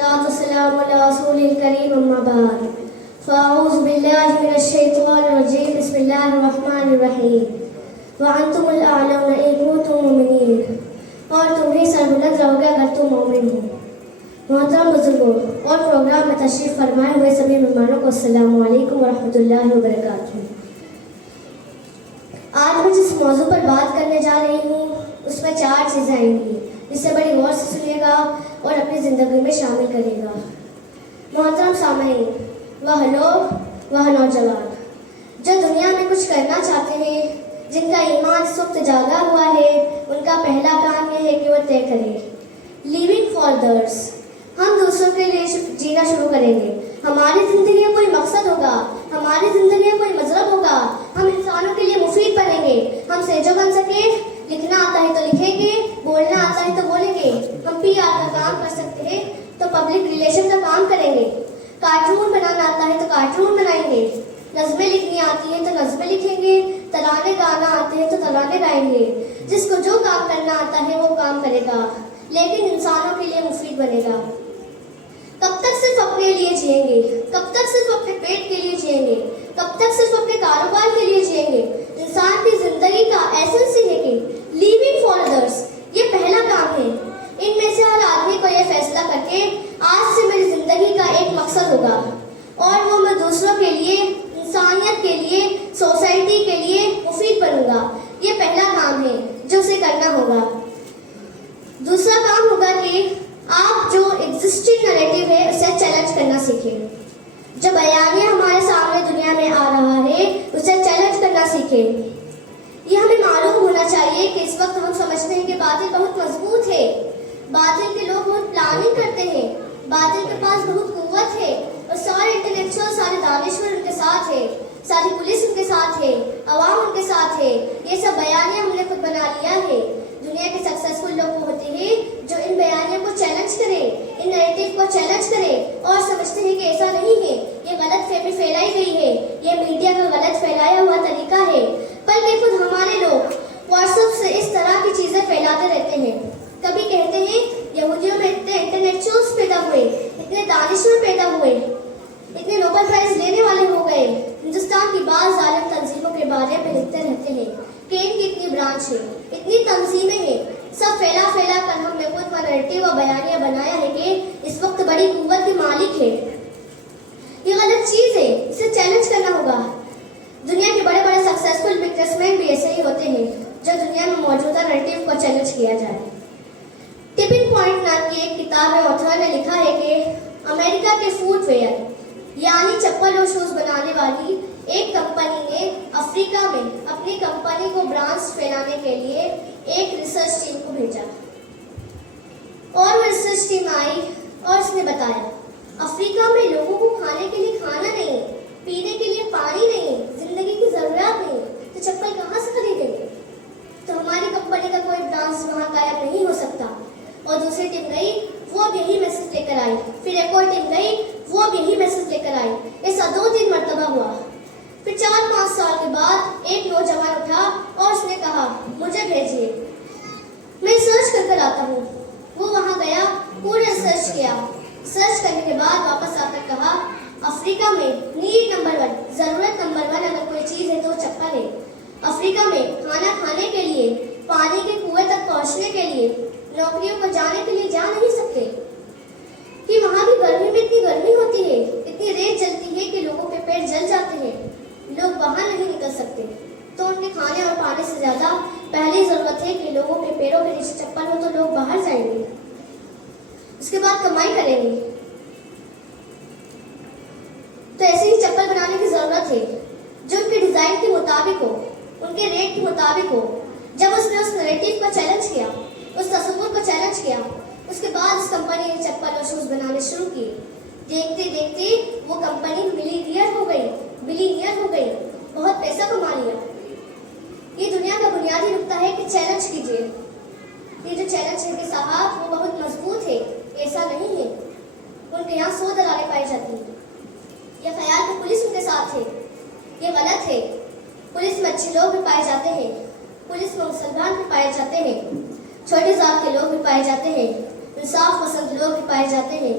والصلاة والسلام على رسول الكريم أما بعد فأعوذ بالله من الشيطان الرجيم بسم الله الرحمن الرحیم وأنتم الأعلون إن كنتم مؤمنين اور تم ہی سربلند رہو گے اگر تم مومن ہو۔ محترم بزرگوں اور پروگرام میں تشریف فرمائے ہوئے سبھی مہمانوں کو السلام علیکم ورحمۃ اللہ وبرکاتہ۔ آج میں جس موضوع پر بات کرنے جا رہی ہوں اس میں 4 چیزیں آئیں گی جسے بڑی غور سے سنیے گا اور اپنی زندگی میں شامل کرے گا۔ محترم سامعین، وہ لوگ، وہ نوجوان جو دنیا میں کچھ کرنا چاہتے ہیں، جن کا ایمان اس وقت جاگا ہوا ہے، ان کا پہلا کام یہ ہے کہ وہ طے کریں لیونگ فار ادرس۔ ہم دوسروں کے لیے جینا شروع کریں گے۔ ہماری زندگی کا کوئی مقصد ہوگا، ہماری زندگی کا کوئی مطلب ہوگا، ہم انسانوں کے لیے مفید بنیں گے۔ ہم سے جو بن سکے، لکھنا آتا ہے تو لکھیں گے، بولنا آتا ہے تو بولیں گے۔ ہم پی آر کا کام کر سکتے ہیں تو پبلک ریلیشن کا کام کریں گے۔ کارٹون بنانا آتا ہے تو کارٹون بنائیں گے۔ نظمیں لکھنی آتی ہیں تو نظمیں لکھیں گے۔ ترانے گانا آتے ہیں تو ترانے گائیں گے۔ جس کو جو کام کرنا آتا ہے وہ کام کرے گا، لیکن انسانوں کے لیے مفید بنے گا۔ کب تک صرف اپنے لیے جئیں گے؟ کب تک صرف اپنے پیٹ کے لیے جئیں گے؟ کب تک صرف اپنے کاروبار کے لیے جئیں گے؟ انسان کی زندگی کا ایسنس ہی ہے کہ لیونگ فار ادرس، یہ پہلا کام ہے۔ ان میں سے ہر آدمی کو یہ فیصلہ کر کے آج سے میری زندگی کا ایک مقصد ہوگا اور وہ میں دوسروں کے لیے، انسانیت کے لیے، سوسائٹی کے لیے مفید بنوں گا۔ یہ پہلا کام ہے جو اسے کرنا ہوگا۔ دوسرا کام ہوگا کہ آپ جو ایگزسٹنگ نیریٹو ہے اسے چیلنج کرنا سیکھیں۔ جو بیانیہ ہمارے سامنے دنیا میں آ رہا ہے اسے چیلنج کرنا سیکھیں۔ یہ ہمیں معلوم ہونا چاہیے کہ اس وقت ہم سمجھتے ہیں کہ باطل بہت مضبوط ہے، باطل کے لوگ بہت پلاننگ کرتے ہیں، باطل کے پاس بہت قوت ہے اور سارے انٹلیکچوئل، سارے دانشور ان کے ساتھ ہے، ساری پولیس ان کے ساتھ ہے، عوام ان کے ساتھ ہے۔ یہ سب بیانیہ ہم نے خود بنا لیا ہے۔ دنیا کے سکسیسفل لوگ وہ ہوتے ہیں جو ان بیانیوں کو چیلنج کریں، ان نیریٹو کو چیلنج کریں اور سمجھتے ہیں کہ ایسا نہیں ہے، یہ غلط فہمی پھیلائی گئی ہے، یہ میڈیا کا غلط پھیلایا ہوا طریقہ ہے۔ بلکہ خود ہمارے لوگ واٹس ایپ سے اس طرح کی چیزیں پھیلاتے رہتے ہیں۔ کبھی کہتے ہیں یہودیوں میں اتنے انٹلیکچوئلز پیدا ہوئے، اتنے دانشور پیدا ہوئے، اتنے نوبل پرائز لینے والے ہو گئے۔ ہندوستان کی بعض ظالم تنظیموں کے بارے میں لکھتے رہتے ہیں کہ ان کی اتنی برانچ ہے، اتنی تنظیمیں ہیں، سب پھیلا کر ہم نے خود نیریٹو و بیانیہ بنایا ہے کہ اس وقت بڑی قوت کے مالک ہے۔ یہ غلط چیز ہے، اسے چیلنج کرنا ہوگا۔ دنیا کے بڑے بڑے سکسیسفل بزنس مین بھی ایسے ہی ہوتے ہیں جو دنیا میں موجودہ نیریٹو کو چیلنج کیا جائے۔ ٹپنگ پوائنٹ نام کی ایک کتاب میں آتھر نے لکھا ہے کہ امریکہ کے فوٹ ویئر یعنی چپل اور شوز بنانے والی ایک کمپنی نے افریقہ میں اپنی کمپنی کو برانڈز پھیلانے کے لیے ایک ریسرچ ٹیم کو بھیجا اور وہ ریسرچ ٹیم آئی اور اس نے بتایا افریقہ میں لوگوں کو کھانے کے لیے کھانا نہیں، پینے کے لیے پانی نہیں، زندگی کی ضرورت نہیں، تو چپل کہاں سے خریدیں گے؟ تو ہماری کمپنی کا کوئی برانڈ وہاں قائم نہیں ہو سکتا۔ اور دوسری ٹیم گئی، وہ اب یہی میسج لے کر آئی، پھر ایک اور ٹیم گئی، وہ اب یہی میسج لے کر آئی۔ ایسا 2-3 مرتبہ ہوا۔ پھر 4-5 سال کے بعد ایک نوجوان اٹھا اور اس نے کہا مجھے بھیجیے، میں سرچ کر آتا ہوں۔ وہ وہاں گیا، پورے سرچ کیا، سرچ کرنے کے بعد واپس آ کر کہا افریقہ میں نیڈ نمبر 1، ضرورت نمبر 1 اگر کوئی چیز ہے تو چپل ہے۔ افریقہ میں کھانا کھانے کے لیے، پانی کے کنویں تک پہنچنے کے لیے، نوکریوں کو جانے کے لیے جا نہیں سکتے کہ وہاں کی گرمی میں اتنی گرمی ہوتی ہے، اتنی ریت جلتی ہے کہ لوگوں کے پیٹ جل جاتے ہیں، لوگ باہر نہیں نکل سکتے۔ تو ان کے کھانے اور پانی سے زیادہ پہلی ضرورت ہے کہ لوگوں کے پیروں کے نیچے چپل ہو تو لوگ باہر جائیں گے، اس کے بعد کمائی کریں گے۔ تو ایسے ہی چپل بنانے کی ضرورت ہے جو ان کے ڈیزائن کے مطابق ہو، ان کے ریٹ کے مطابق ہو۔ جب اس نے اس نیریٹو کو چیلنج کیا، اس تصور کو چیلنج کیا، اس کے بعد اس کمپنی نے چپل اور شوز بنانے شروع کیے۔ دیکھتے دیکھتے وہ کمپنی ملینئر ہو گئی، بہت پیسہ کما لیا۔ یہ دنیا کا بنیادی نقطہ ہے کہ چیلنج کیجیے۔ یہ جو چیلنج ہے کہ صاحب وہ بہت مضبوط ہے، ایسا نہیں ہے۔ ان کے یہاں 100 دلالیں پائی جاتی ہیں۔ یہ خیال کہ پولیس ان کے ساتھ ہے، یہ غلط ہے۔ پولیس میں اچھے لوگ بھی پائے جاتے ہیں، پولیس میں مسلمان بھی پائے جاتے ہیں، چھوٹی ذات کے لوگ بھی پائے جاتے ہیں، انصاف پسند لوگ بھی پائے جاتے ہیں،